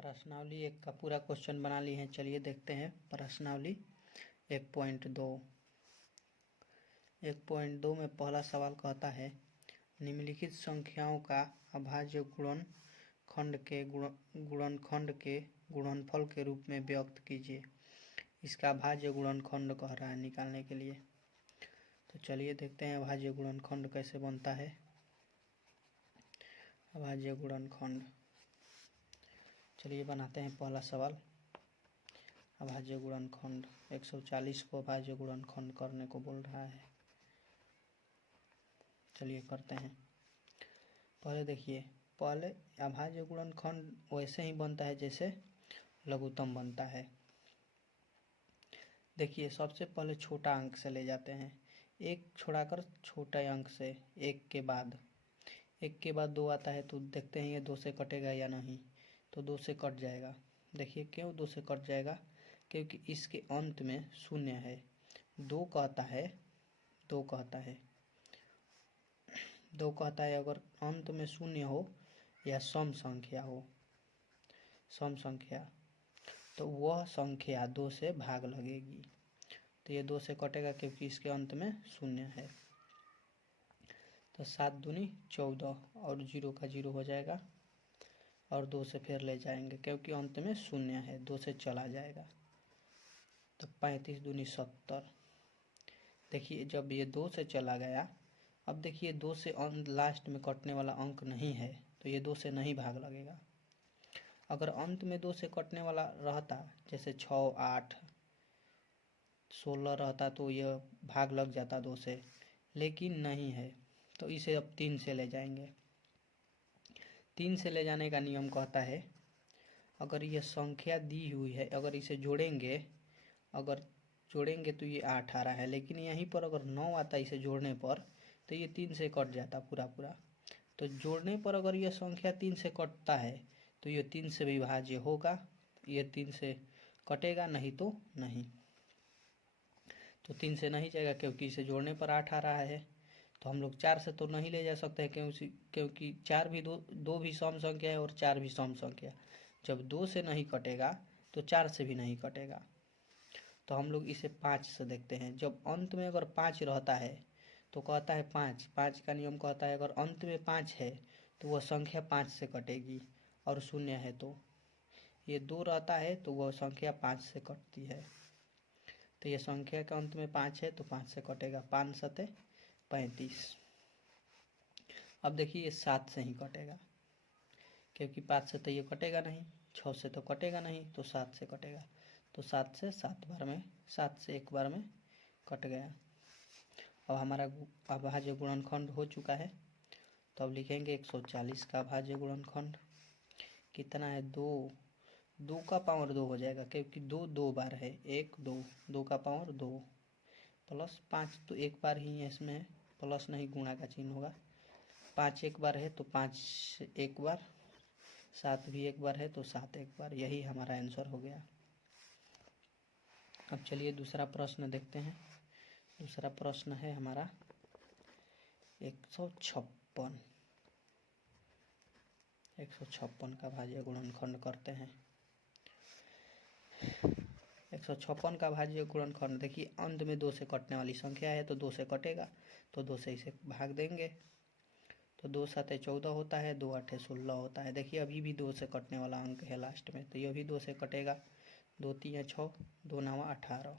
प्रश्नावली 1 का पूरा क्वेश्चन बना लिए हैं। चलिए देखते हैं प्रश्नावली 1.2। 1.2 में पहला सवाल कहता है निम्नलिखित संख्याओं का अभाज्य गुणनखंड के गुणनफल के रूप में व्यक्त कीजिए। इसका अभाज्य गुणनखंड कह रहा है निकालने के लिए। तो चलिए देखते हैं अभाज्य गुणनखंड कैसे बनता है। अभाज्य गुणनखंड, चलिए बनाते हैं पहला सवाल। अभाज्य गुणनखंड 140 को अभाज्य गुणनखंड करने को बोल रहा है। चलिए करते हैं। पहले देखिए, पहले अभाज्य गुणनखंड वैसे ही बनता है जैसे लघुत्तम बनता है। देखिए सबसे पहले छोटा अंक से ले जाते हैं, एक छोड़ाकर छोटे अंक से एक के बाद 2 आता है। तो देखते हैं ये 2 से कटेगा या नहीं। तो 2 से कट जाएगा। देखिए क्यों 2 से कट जाएगा, क्योंकि इसके अंत में शून्य है। 2 कहता है अगर अंत में शून्य हो या सम संख्या तो वह संख्या 2 से भाग लगेगी। तो ये 2 से कटेगा क्योंकि इसके अंत में शून्य है। तो 7 दूनी 14 और 0 का 0 हो जाएगा और 2 से फिर ले जाएंगे क्योंकि अंत में शून्य है, 2 से चला जाएगा। तो 35 दूनी 70। देखिए जब ये 2 से चला गया, अब देखिए 2 से लास्ट में कटने वाला अंक नहीं है तो ये 2 से नहीं भाग लगेगा। अगर अंत में 2 से कटने वाला रहता जैसे 6, 8, 16 रहता तो यह भाग लग जाता 2 से, लेकिन नहीं है। तो इसे अब 3 से ले जाएंगे। 3 से ले जाने का नियम कहता है अगर यह संख्या दी हुई है, अगर इसे जोड़ेंगे तो ये 8 आ रहा है, लेकिन यहीं पर अगर 9 आता इसे जोड़ने पर तो ये 3 से कट जाता पूरा। तो जोड़ने पर अगर यह संख्या 3 से कटता है तो ये 3 से विभाज्य होगा, ये 3 से कटेगा, नहीं तो नहीं। तो 3 से नहीं जाएगा क्योंकि इसे जोड़ने पर 8 आ रहा है। तो हम लोग 4 से तो नहीं ले जा सकते हैं क्योंकि 4 भी दो भी सम संख्या है और 4 भी सम संख्या। जब 2 से नहीं कटेगा तो 4 से भी नहीं कटेगा। तो हम लोग इसे 5 से देखते हैं। जब अंत में अगर 5 रहता है तो कहता है 5 का नियम कहता है अगर अंत में 5 है तो वह संख्या 5 से कटेगी, और शून्य है तो ये 2 रहता है तो वह संख्या 5 से कटती है। तो ये संख्या के अंत में 5 है तो 5 से कटेगा। 5 सते 35। अब देखिए ये 7 से ही कटेगा क्योंकि 5 से तो ये कटेगा नहीं, 6 से तो कटेगा नहीं, तो 7 से कटेगा। तो 7 से 7 बार में 7 से एक बार में कट गया। अब हमारा अभाज्य गुणनखंड हो चुका है। तो अब लिखेंगे 140 का अभाज्य गुणनखंड कितना है, 2 का पावर 2 हो जाएगा क्योंकि 2 बार है। 1 2 का पावर 2 प्लस 5 तो एक बार ही है, इसमें प्लस नहीं गुणा का चिन्ह होगा। 5 एक बार है तो 5 एक बार, 7 भी एक बार है तो 7 एक बार। यही हमारा आंसर हो गया। अब चलिए दूसरा प्रश्न देखते हैं। दूसरा प्रश्न है हमारा 156 का भाज्य गुणनखंड करते हैं। 156 का भाज्य गुणनखंड, देखिए अंत में 2 से कटने वाली संख्या है तो 2 से कटेगा, तो 2 से इसे भाग देंगे। तो 2 7 14 होता है, 2 8 16 होता है। देखिए अभी भी 2 से कटने वाला अंक है लास्ट में, तो ये भी 2 से कटेगा। 2 3 6, 2 9 18।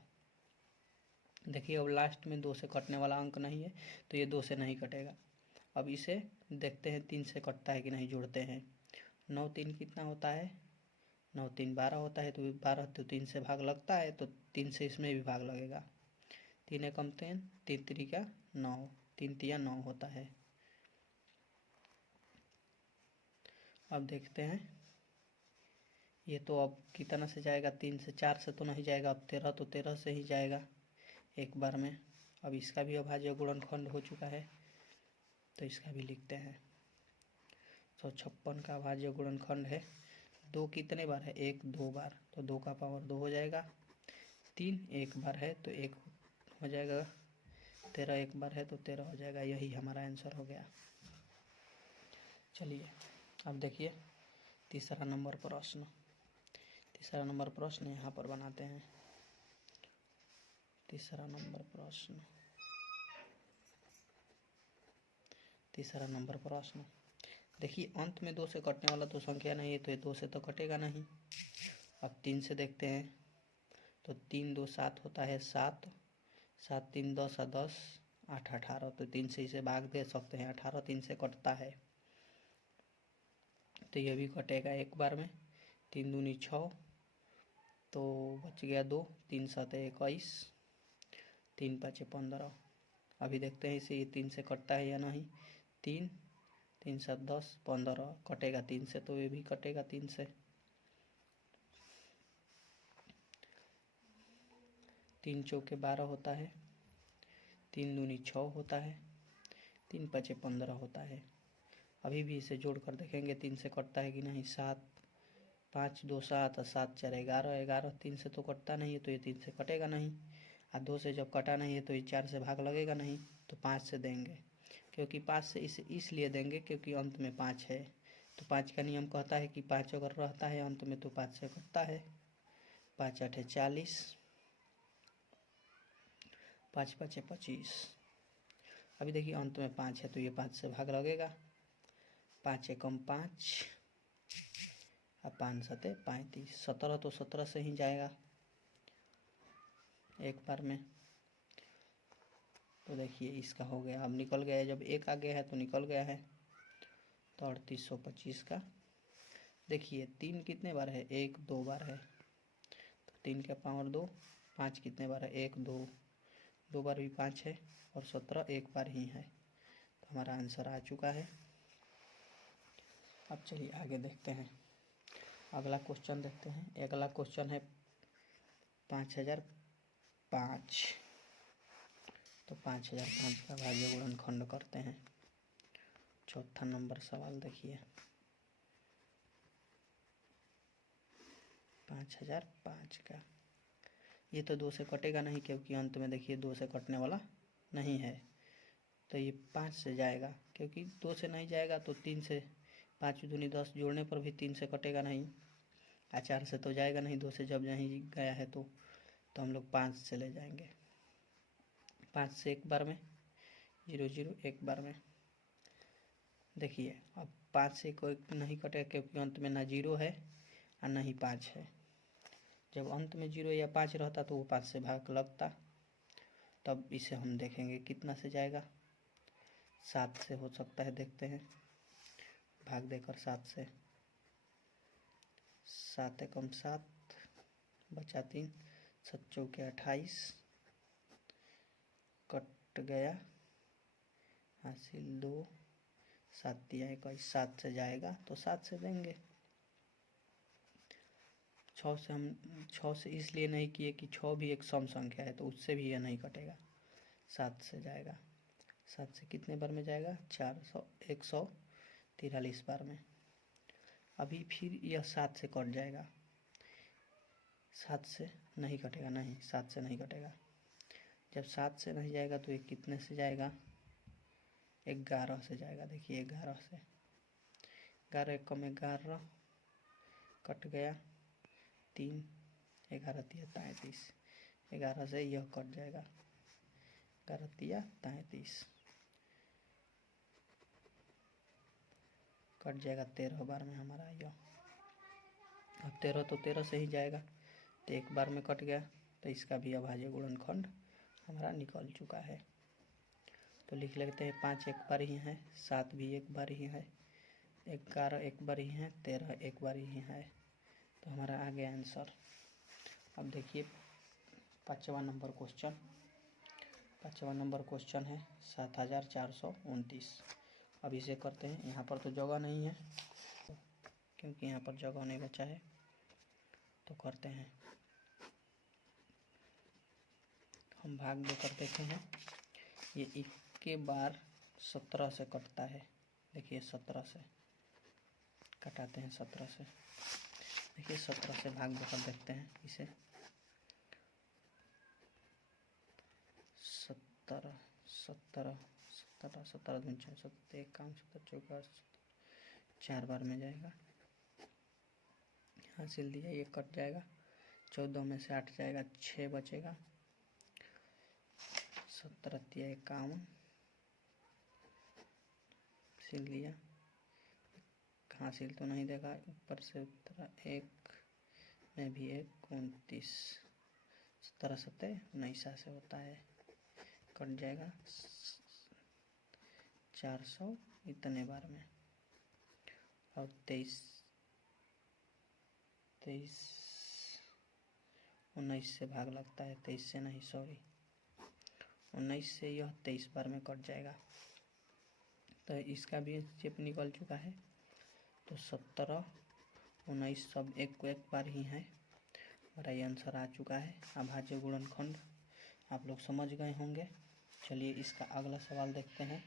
देखिए अब लास्ट में 2 से कटने वाला अंक नहीं है तो ये 2 से नहीं कटेगा। अब इसे देखते हैं 3 से कटता है कि नहीं, जोड़ते हैं। 9 3 कितना होता है, 9 3 12 होता है। तो 12 तो 3 से भाग लगता है तो 3 से इसमें भी भाग लगेगा। 3 एकम 3, 3 3 9, 3 3 9 होता है। अब देखते हैं ये तो अब कितना से जाएगा, 3 से 4 से तो नहीं जाएगा। अब 13 तो 13 से ही जाएगा एक बार में। अब इसका भी अभाज्य गुणनखंड हो चुका है तो इसका भी लिखते हैं। 156 का अभाज्य गुणनखंड है। 2 कितने बार है, 1 2 बार, तो 2 का पावर 2 हो जाएगा। 3 एक बार है तो 1 हो जाएगा। 13 एक बार है तो 13 हो जाएगा। यही हमारा आंसर हो गया। चलिए अब देखिए तीसरा नंबर प्रश्न। तीसरा नंबर प्रश्न यहाँ पर बनाते हैं। तीसरा नंबर प्रश्न देखिए, अंत में 2 से कटने वाला तो संख्या नहीं है, तो ये 2 से तो कटेगा नहीं। अब 3 से देखते हैं, तो 3 2 7 होता है 7, 7 3 10 और 10 8 18, तो 3 से इसे भाग दे सकते हैं। 18 3 से कटता है, तो ये भी कटेगा एक बार में। 3 दूनी 6, तो बच गया 2, 3 7 21, 3 5 15। अभी देखते हैं इसे, ये 3 से कटता है या नहीं। 3 3 7 10 15 कटेगा 3 से, तो ये भी कटेगा 3 से। 3 चौके 12 होता है, 3 दूनी 6 होता है, 3 5 15 होता है। अभी भी इसे जोड़ कर देखेंगे 3 से कटता है कि नहीं। 7 5 2 7 और 7 4 11, 11 3 से तो कटता नहीं है, तो ये 3 से कटेगा नहीं। और 2 से जब कटा नहीं है तो ये 4 से भाग लगेगा नहीं, तो 5 से देंगे। क्योंकि 5 से इसे इसलिए देंगे क्योंकि अंत में 5 है। तो 5 का नियम कहता है कि 5 अगर रहता है अंत में तो 5 से कटता है। 5 8 40, 5 5 25। अभी देखिए अंत में 5 है, तो ये 5 से भाग लगेगा। 5 एकम 5 और 5 7 35, 17 तो 17 से ही जाएगा एक बार में। तो देखिए इसका हो गया, अब निकल गया है। जब एक आ गया है तो निकल गया है। तो 3825 का देखिए 3 कितने बार है, 1 2 बार है, तो 3 का पावर 2। 5 कितने बार है, 1 2, 2 बार भी 5 है, और 17 एक बार ही है। तो हमारा आंसर आ चुका है। अब चलिए आगे देखते हैं, अगला क्वेश्चन देखते हैं। अगला क्वेश्चन है 5005। तो 5005 का भाज्य गुणनखंड करते हैं। चौथा नंबर सवाल देखिए, 5005 का। ये तो 2 से कटेगा नहीं, क्योंकि अंत में देखिए 2 से कटने वाला नहीं है, तो ये 5 से जाएगा। क्योंकि 2 से नहीं जाएगा तो 3 से, 5 दूनी 10 जोड़ने पर भी 3 से कटेगा नहीं। 4 से तो जाएगा नहीं, 2 से जब नहीं गया है तो हम लोग 5 से ले जाएंगे। 5 से एक बार में, 0 0 एक बार में। देखिए अब 5 से कोई नहीं कटेगा, क्योंकि अंत में ना 0 है और ना ही 5 है। जब अंत में 0 या 5 रहता तो वो 5 से भाग लगता। तब इसे हम देखेंगे कितना से जाएगा। 7 से हो सकता है, देखते हैं। भाग देकर 7 से, 7 एकम 7, बचा 3, 7 चौके 28, कट गया, हासिल 2, 7 दिया 21, 7 से जाएगा तो 7 से देंगे। 6 से हम 6 से इसलिए नहीं किए कि 6 भी एक सम संख्या है, तो उससे भी यह नहीं कटेगा। 7 से जाएगा। 7 से कितने बार में जाएगा, 400 143 बार में। अभी फिर यह 7 से कट जाएगा। 7 से नहीं कटेगा, नहीं 7 से नहीं कटेगा। जब 7 से नहीं जाएगा तो ये कितने से जाएगा, 11 से जाएगा। देखिए 11 से, 11 एकम 11, कट गया 3, 11 तिया 33, 11 से यह कट जाएगा, 11 तिया 33, कट जाएगा 13 बार में हमारा यह। अब 13 तो 13 से ही जाएगा, तो एक बार में कट गया, तो इसका भी अभाज्य गुणनखंड हमारा निकल चुका है। तो लिख लेते हैं 5 एक बार ही है, 7 भी एक बार ही है, 11 एक बार ही है, 13 एक बार ही है। तो हमारा आ गया आंसर। अब देखिए 5वां नंबर क्वेश्चन। 5वां नंबर क्वेश्चन है 7429। अब इसे करते हैं। यहाँ पर तो जगह नहीं है, क्योंकि यहाँ पर जगह नहीं बचा है, तो करते हैं। हम भाग देकर देखे हैं, ये 1 के बार 17 से कटता है। देखिए 17 से कटाते हैं, 17 से। देखिए 17 से भाग देकर देखते हैं इसे। 17 17 17 17 दूनी 64, एक काम 17 चौका 4 बार में जाएगा। हासिल दिया, ये कट जाएगा। 14 में से 8 जाएगा, 6 बचेगा। 17 तिया 51, सिल लिया। हासिल तो नहीं देगा, ऊपर से उतरा। 1 में भी 1, 29। 17 सत्ते 19 से होता है, कट जाएगा। 400 इतने बार में। और 23 19 से भाग लगता है, 23 से नहीं, सॉरी 19 से यह 23 बार में कट जाएगा। तो इसका भी चेप निकल चुका है। तो 17, 19 सब एक को एक बार ही है। हमारा ये आंसर आ चुका है, अभाज्य गुणनखंड। आप लोग समझ गए होंगे। चलिए इसका अगला सवाल देखते हैं।